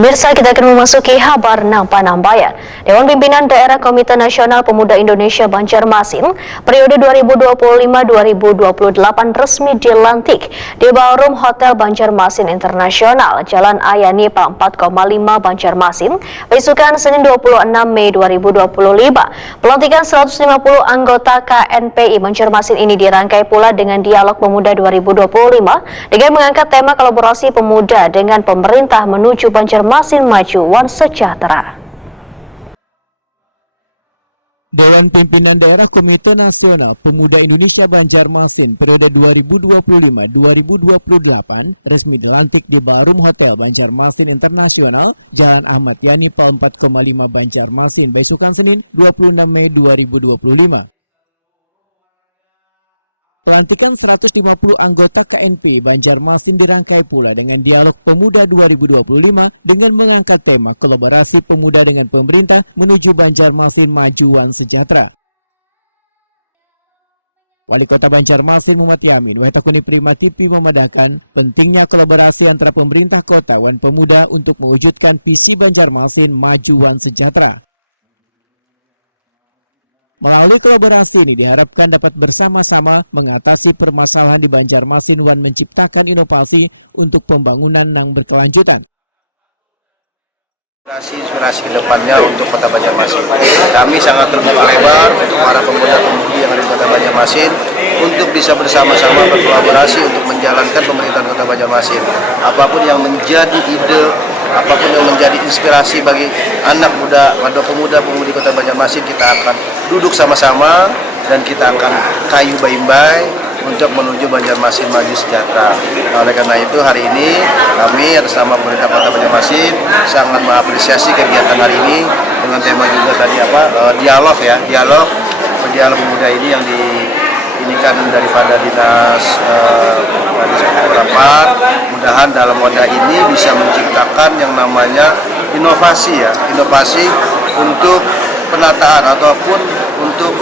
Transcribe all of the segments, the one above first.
Pemirsa, kita akan memasuki kabar Nampan-Nambayan. Dewan Pimpinan Daerah Komite Nasional Pemuda Indonesia Banjarmasin periode 2025-2028 resmi dilantik di Ballroom Hotel Banjarmasin Internasional, Jalan Ayani 4,5 Banjarmasin, besukan Senin 26 Mei 2025. Pelantikan 150 anggota KNPI Banjarmasin ini dirangkai pula dengan Dialog Pemuda 2025 dengan mengangkat tema kolaborasi pemuda dengan pemerintah menuju Banjarmasin Maju One Sejahtera. Dewan Pimpinan Daerah Komite Nasional Pemuda Indonesia Banjarmasin periode 2025-2028 resmi dilantik di Ballroom Hotel Banjarmasin Internasional, Jalan Ahmad Yani 4,5 Banjarmasin, besukan Senin 26 Mei 2025. Pelantikan 150 anggota KNPI Banjarmasin dirangkai pula dengan Dialog Pemuda 2025 dengan mengangkat tema kolaborasi pemuda dengan pemerintah menuju Banjarmasin Maju One Sejahtera. Wali Kota Banjarmasin Muhammad Yamin, Waitakuni Prima TV memadahkan pentingnya kolaborasi antara pemerintah kota dan pemuda untuk mewujudkan visi Banjarmasin Maju One Sejahtera. Melalui kolaborasi ini diharapkan dapat bersama-sama mengatasi permasalahan di Banjarmasin dan menciptakan inovasi untuk pembangunan yang berkelanjutan. Inspirasi ke depannya untuk Kota Banjarmasin. Kami sangat terbuka lebar untuk para pemuda-pemudi yang ada di Kota Banjarmasin untuk bisa bersama-sama berkolaborasi untuk menjalankan pemerintahan Kota Banjarmasin. Apapun yang menjadi ide, apapun yang menjadi inspirasi bagi anak muda atau pemuda-pemudi Kota Banjarmasin, kita akan duduk sama-sama dan kita akan kayu baik-baik untuk menuju Banjarmasin Maju Sejahtera. Nah, oleh karena itu hari ini kami atas nama pemerintah Kota Banjarmasin sangat mengapresiasi kegiatan hari ini dengan tema juga tadi dialog pemuda ini yang diinikan daripada dinas beberapa. Mudahan dalam wadah ini bisa menciptakan yang namanya inovasi untuk penataan ataupun untuk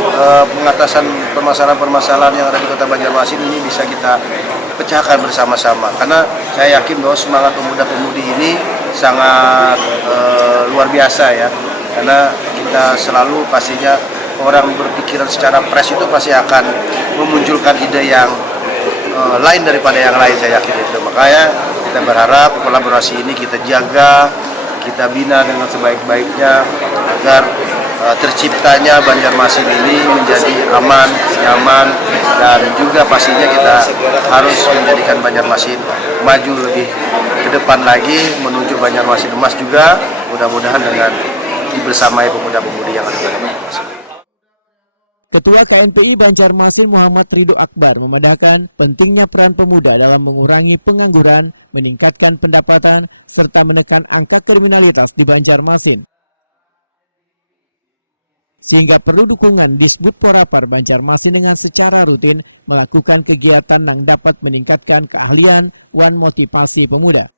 pengatasan permasalahan-permasalahan yang ada di Kota Banjarmasin ini bisa kita pecahkan bersama-sama. Karena saya yakin bahwa semangat pemuda-pemudi ini sangat luar biasa ya. Karena kita selalu pastinya orang berpikiran secara fresh itu pasti akan memunculkan ide yang lain daripada yang lain, saya yakin itu. Makanya kita berharap kolaborasi ini kita jaga, kita bina dengan sebaik-baiknya agar terciptanya Banjarmasin ini menjadi aman, nyaman, dan juga pastinya kita harus menjadikan Banjarmasin maju lebih ke depan lagi menuju Banjarmasin emas juga, mudah-mudahan dengan dibersamai pemuda-pemudi yang ada di Banjarmasin. Ketua KNPI Banjarmasin Muhammad Ridho Akbar memadahkan pentingnya peran pemuda dalam mengurangi pengangguran, meningkatkan pendapatan, serta menekan angka kriminalitas di Banjarmasin. Sehingga perlu dukungan Disbud Porapar Banjarmasin dengan secara rutin melakukan kegiatan yang dapat meningkatkan keahlian dan motivasi pemuda.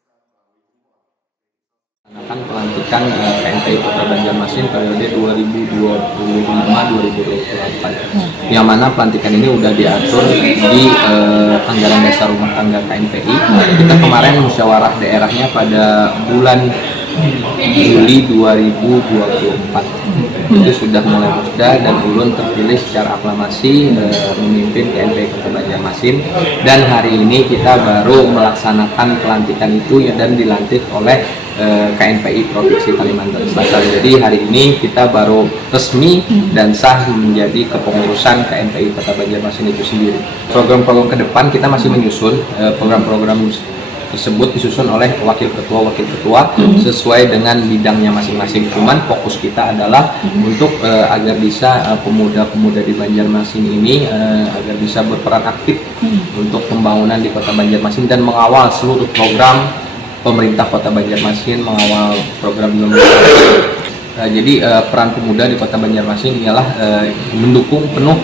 Pelantikan KNPI Kota Banjarmasin periode 2025-2024, yang mana pelantikan ini sudah diatur di anggaran dasar rumah tangga KNPI. Kita kemarin musyawarah daerahnya pada bulan Juli 2024. Itu sudah mulai musda dan ulun terpilih secara aklamasi memimpin KNPI Kota Banjarmasin, dan hari ini kita baru melaksanakan pelantikan itu dan dilantik oleh KNPI Provinsi Kalimantan Selatan. Jadi hari ini kita baru resmi dan sah menjadi kepengurusan KNPI Kota Banjarmasin itu sendiri. Program-program ke depan kita masih menyusun, program-program tersebut disusun oleh wakil ketua sesuai dengan bidangnya masing-masing. Cuman fokus kita adalah untuk agar bisa pemuda-pemuda di Banjarmasin ini agar bisa berperan aktif untuk pembangunan di Kota Banjarmasin dan mengawal seluruh program pemerintah Kota Banjarmasin, mengawal program jadi peran pemuda di Kota Banjarmasin ialah mendukung penuh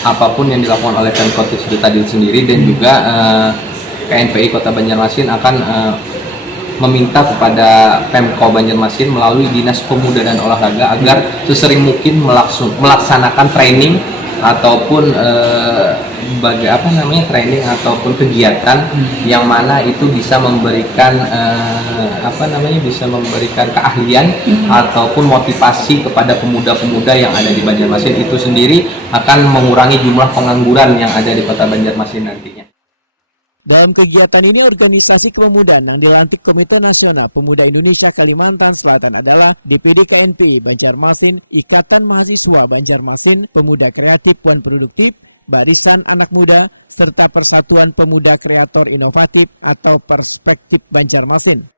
apapun yang dilakukan oleh Pemkot tadi sendiri, dan juga KNPI Kota Banjarmasin akan meminta kepada Pemko Banjarmasin melalui Dinas Pemuda dan Olahraga agar sesering mungkin melaksanakan training ataupun training ataupun kegiatan yang mana itu bisa memberikan keahlian ataupun motivasi kepada pemuda-pemuda yang ada di Banjarmasin. Itu sendiri akan mengurangi jumlah pengangguran yang ada di Kota Banjarmasin nantinya. Dalam kegiatan ini, organisasi kepemudaan yang dilantik Komite Nasional Pemuda Indonesia Kalimantan Selatan adalah DPD KNPI Banjarmasin, Ikatan Mahasiswa Banjarmasin, Pemuda Kreatif dan Produktif, Barisan Anak Muda, serta Persatuan Pemuda Kreator Inovatif atau Perspektif Banjarmasin.